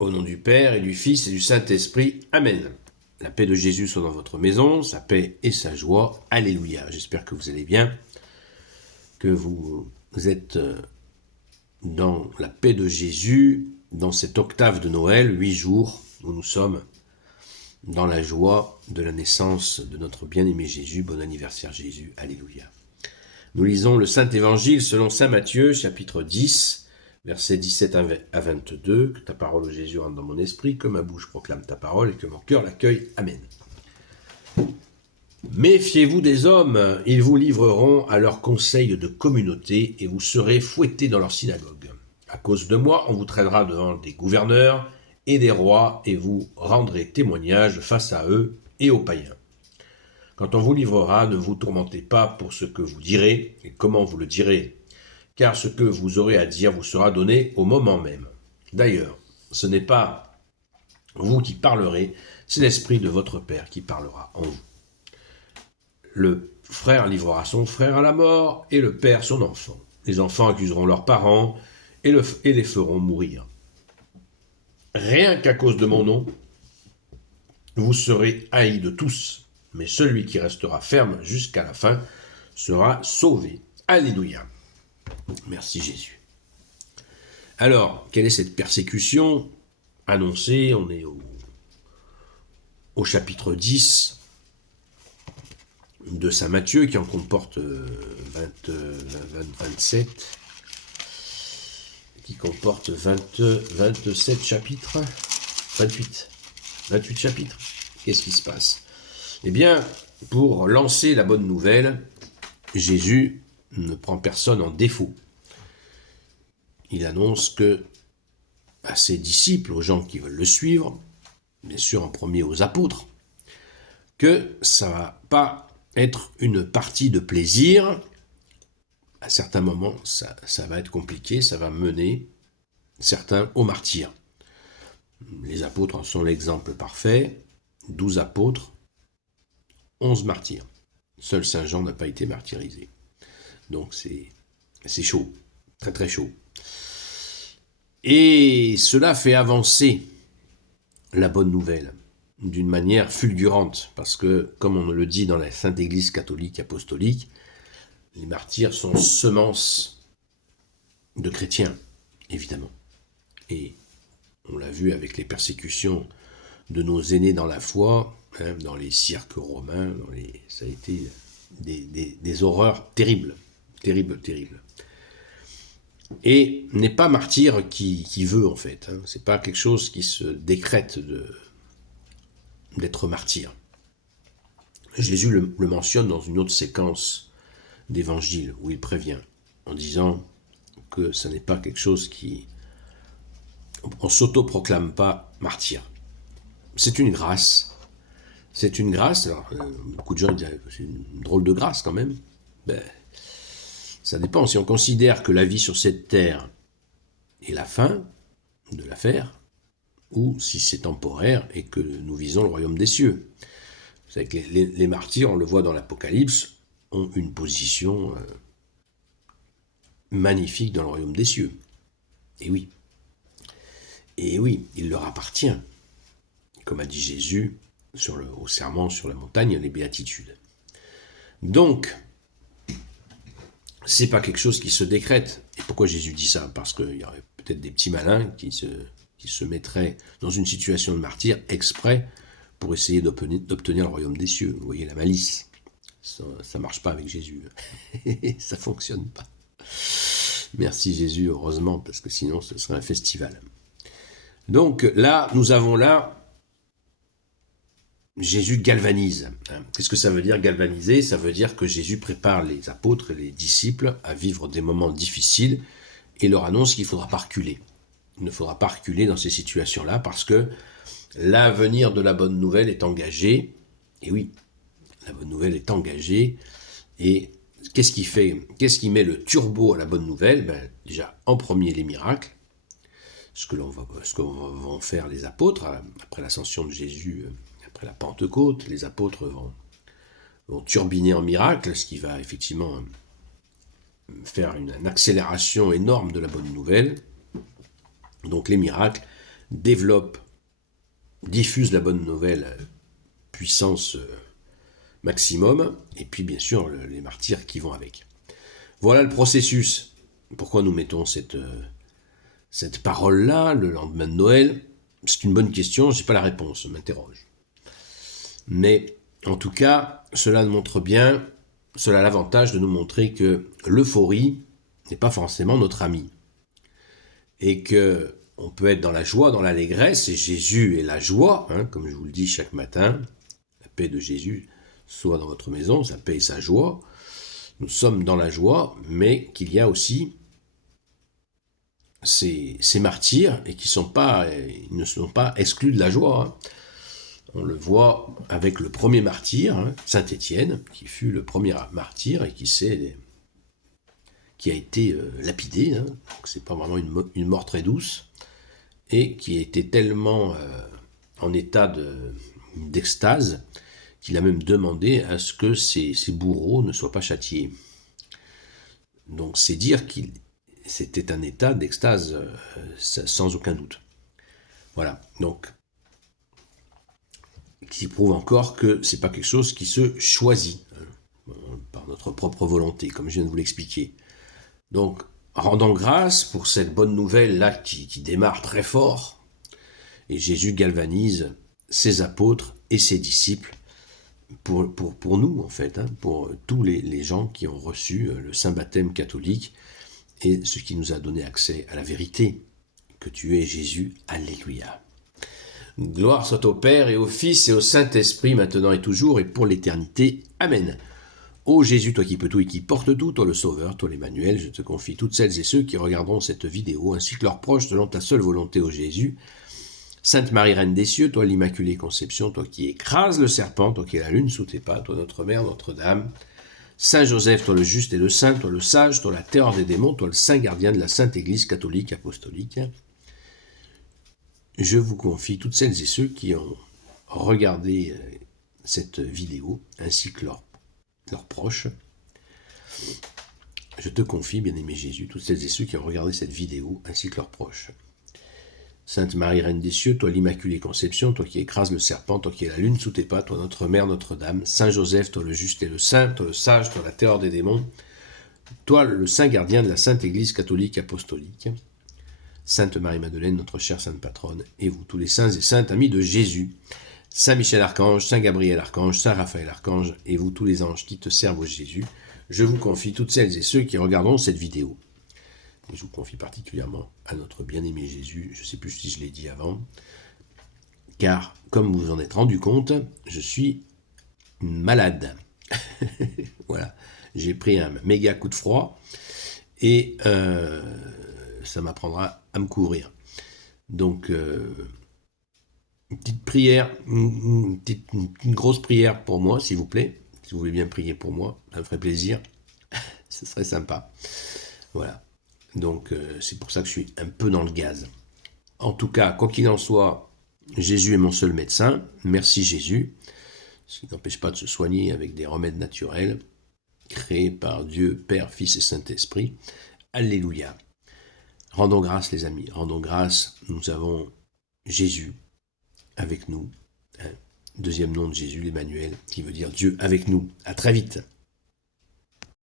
Au nom du Père et du Fils et du Saint-Esprit. Amen. La paix de Jésus soit dans votre maison, sa paix et sa joie. Alléluia. J'espère que vous allez bien, que vous êtes dans la paix de Jésus, dans cette octave de Noël, 8 jours où nous sommes dans la joie de la naissance de notre bien-aimé Jésus. Bon anniversaire Jésus. Alléluia. Nous lisons le Saint-Évangile selon saint Matthieu, chapitre 10, versets 17 à 22. Que ta parole, ô Jésus, rentre dans mon esprit, que ma bouche proclame ta parole et que mon cœur l'accueille. Amen. Méfiez-vous des hommes, ils vous livreront à leurs conseils de communauté et vous serez fouettés dans leur synagogue. À cause de moi, on vous traînera devant des gouverneurs et des rois et vous rendrez témoignage face à eux et aux païens. Quand on vous livrera, ne vous tourmentez pas pour ce que vous direz et comment vous le direz, car ce que vous aurez à dire vous sera donné au moment même. D'ailleurs, ce n'est pas vous qui parlerez, c'est l'Esprit de votre Père qui parlera en vous. Le frère livrera son frère à la mort et le père son enfant. Les enfants accuseront leurs parents et les feront mourir. Rien qu'à cause de mon nom, vous serez haïs de tous, mais celui qui restera ferme jusqu'à la fin sera sauvé. Alléluia. Merci Jésus. Alors, quelle est cette persécution annoncée? On est au chapitre 10 de saint Matthieu, qui en comporte 27, qui comporte 27 chapitres, 28 chapitres. Qu'est-ce qui se passe? Eh bien, pour lancer la bonne nouvelle, Jésus ne prend personne en défaut. Il annonce que à ses disciples, aux gens qui veulent le suivre, bien sûr en premier aux apôtres, que ça ne va pas être une partie de plaisir. À certains moments, ça va être compliqué, ça va mener certains au martyre. Les apôtres en sont l'exemple parfait. 12 apôtres, 11 martyrs. Seul Saint Jean n'a pas été martyrisé. Donc c'est chaud, très très chaud. Et cela fait avancer la bonne nouvelle d'une manière fulgurante, parce que, comme on le dit dans la Sainte Église catholique apostolique, les martyrs sont semences de chrétiens, évidemment. Et on l'a vu avec les persécutions de nos aînés dans la foi, dans les cirques romains, ça a été des horreurs terribles, terribles, terribles. Et n'est pas martyr qui veut, en fait. C'est pas quelque chose qui se décrète d'être martyr. Jésus le mentionne dans une autre séquence d'évangile où il prévient en disant que ce n'est pas quelque chose qui... On s'auto-proclame pas martyr. C'est une grâce. C'est une grâce. Alors, beaucoup de gens disent que c'est une drôle de grâce quand même. Ben, ça dépend. Si on considère que la vie sur cette terre est la fin de l'affaire, ou si c'est temporaire et que nous visons le royaume des cieux. Vous savez que les martyrs, on le voit dans l'Apocalypse, ont une position magnifique dans le royaume des cieux. Et oui, il leur appartient. Comme a dit Jésus au serment sur la montagne, les béatitudes. Donc, c'est pas quelque chose qui se décrète. Et pourquoi Jésus dit ça? Parce qu'il y aurait peut-être des petits malins qui se mettraient dans une situation de martyr exprès pour essayer d'obtenir le royaume des cieux. Vous voyez la malice. Ça marche pas avec Jésus. Ça fonctionne pas. Merci Jésus, heureusement, parce que sinon ce serait un festival. Donc là, nous avons Jésus galvanise. Qu'est-ce que ça veut dire galvaniser? Ça veut dire que Jésus prépare les apôtres et les disciples à vivre des moments difficiles et leur annonce qu'il ne faudra pas reculer. Il ne faudra pas reculer dans ces situations-là parce que l'avenir de la bonne nouvelle est engagé. Et oui, la bonne nouvelle est engagée. Et qu'est-ce qui met le turbo à la bonne nouvelle? Déjà, en premier, les miracles. Ce que vont faire les apôtres après l'ascension de Jésus, après la Pentecôte. Les apôtres vont turbiner en miracles, ce qui va effectivement faire une accélération énorme de la bonne nouvelle. Donc les miracles, développe, diffuse la bonne nouvelle à puissance maximum, et puis bien sûr les martyrs qui vont avec. Voilà le processus. Pourquoi nous mettons cette parole-là le lendemain de Noël? C'est une bonne question, je n'ai pas la réponse, je m'interroge. Mais en tout cas, cela a l'avantage de nous montrer que l'euphorie n'est pas forcément notre ami. Et que on peut être dans la joie, dans l'allégresse, et Jésus est la joie, comme je vous le dis chaque matin, la paix de Jésus soit dans votre maison, sa paix et sa joie. Nous sommes dans la joie, mais qu'il y a aussi ces martyrs, et ils ne sont pas exclus de la joie. On le voit avec le premier martyr, Saint Étienne, qui fut le premier martyr et qui a été lapidé, donc c'est pas vraiment une mort très douce, et qui a été tellement en état d'extase qu'il a même demandé à ce que ses bourreaux ne soient pas châtiés. Donc c'est dire qu'il c'était un état d'extase sans aucun doute. Voilà, donc qui prouve encore que c'est pas quelque chose qui se choisit par notre propre volonté, comme je viens de vous l'expliquer. Donc, rendons grâce pour cette bonne nouvelle-là qui démarre très fort, et Jésus galvanise ses apôtres et ses disciples pour nous, en fait, pour tous les gens qui ont reçu le saint baptême catholique, et ce qui nous a donné accès à la vérité, que tu es Jésus, alléluia. Gloire soit au Père et au Fils et au Saint-Esprit, maintenant et toujours, et pour l'éternité. Amen. Ô Jésus, toi qui peux tout et qui porte tout, toi le Sauveur, toi l'Emmanuel, je te confie toutes celles et ceux qui regarderont cette vidéo, ainsi que leurs proches, selon ta seule volonté, ô Jésus. Sainte Marie, Reine des cieux, toi l'Immaculée Conception, toi qui écrases le serpent, toi qui es la lune sous tes pas, toi notre Mère, Notre-Dame. Saint Joseph, toi le juste et le saint, toi le sage, toi la terreur des démons, toi le saint gardien de la Sainte Église catholique apostolique. Je vous confie toutes celles et ceux qui ont regardé cette vidéo, ainsi que leurs proches. Je te confie, bien-aimé Jésus, toutes celles et ceux qui ont regardé cette vidéo, ainsi que leurs proches. Sainte Marie, Reine des cieux, toi l'Immaculée Conception, toi qui écrases le serpent, toi qui es la lune sous tes pas, toi notre Mère, Notre-Dame. Saint Joseph, toi le juste et le saint, toi le sage, toi la terreur des démons. Toi le saint gardien de la Sainte Église catholique apostolique. Sainte Marie-Madeleine, notre chère sainte patronne, et vous, tous les saints et saintes amis de Jésus. Saint Michel Archange, Saint Gabriel Archange, Saint Raphaël Archange, et vous, tous les anges qui te servent, ô Jésus. Je vous confie toutes celles et ceux qui regarderont cette vidéo. Et je vous confie particulièrement à notre bien-aimé Jésus, je ne sais plus si je l'ai dit avant, car, comme vous vous en êtes rendu compte, je suis malade. Voilà, j'ai pris un méga coup de froid, et ça m'apprendra à me couvrir. Donc, une petite prière, une grosse prière pour moi, s'il vous plaît. Si vous voulez bien prier pour moi, ça me ferait plaisir. Ce serait sympa. Voilà. Donc, c'est pour ça que je suis un peu dans le gaz. En tout cas, quoi qu'il en soit, Jésus est mon seul médecin. Merci Jésus. Ce qui n'empêche pas de se soigner avec des remèdes naturels créés par Dieu, Père, Fils et Saint-Esprit. Alléluia. Rendons grâce, les amis. Rendons grâce. Nous avons Jésus avec nous. Deuxième nom de Jésus, l'Emmanuel, qui veut dire Dieu avec nous. À très vite.